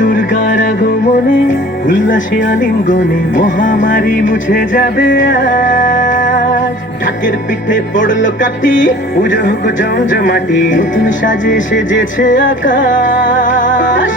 দুর্গার আগমনে উল্লাসে আলিঙ্গনে মহামারী মুছে যাবে আজ। ঢাকের পিঠে পড়লো কাঠি, পুজো হোক জমজমাটি, নতুন সাজে সেজেছে আকাশ।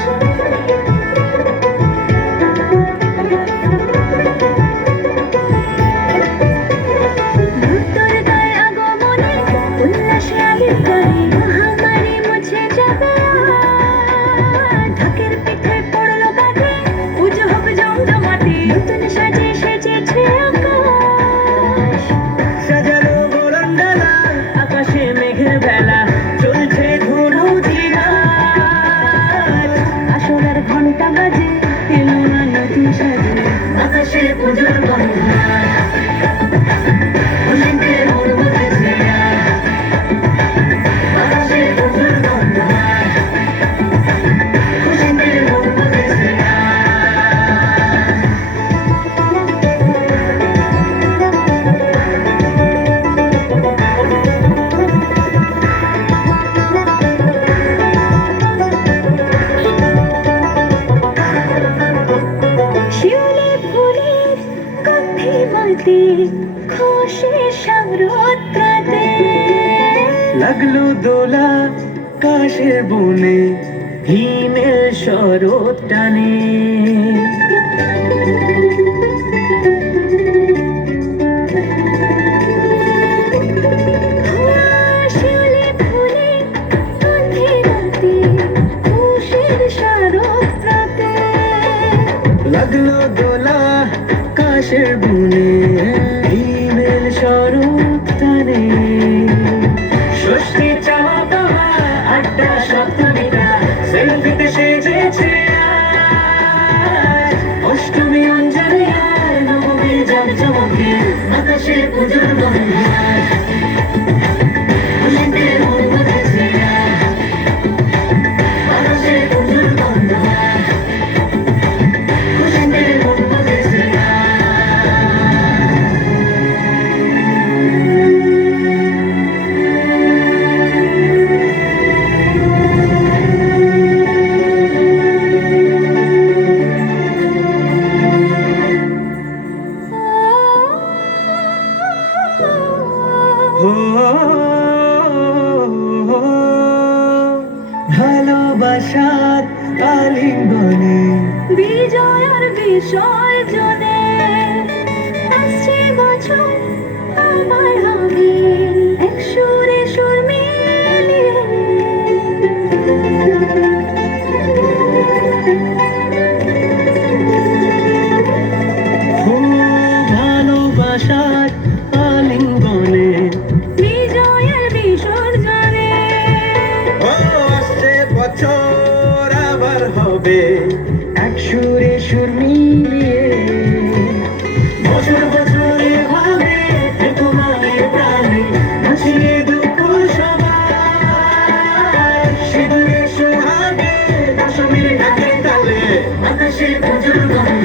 ঘন্টা বাজে এলো না নতুন সাজে বাতাসে পুজোর লাগলো দোলা কাশের বনে হিমেল শরৎ টানে। লাগলো দোলা কাশের বনে হিমেল শরৎ টানে। ষষ্ঠী চাওয়া পাওয়া আড্ডা সপ্তমীটা সেলফিতে সেজেছে আজ। অষ্টমী অঞ্জলি আর নবমী জমজমকে বাতাসে পুজোর গন্ধ। ভালোবাসার আলিঙ্গনে বিজয় আর বিসর্জনে আসছে বছর আমার হবে এক সুরে সুর মিলিয়ে। ভালোবাসার আলিঙ্গনে বিজয় আর বিসর্জনে আসছে বছর আবার হবে এক সুরে সুর মিলিয়ে। বছর বছর এভাবে তোমার প্রাণে হাসিয়ে দুঃখ সবার সিঁদুরে সোহাগে দশমীর ঢাকের তালে বাতাসে পুজোর গন্ধ।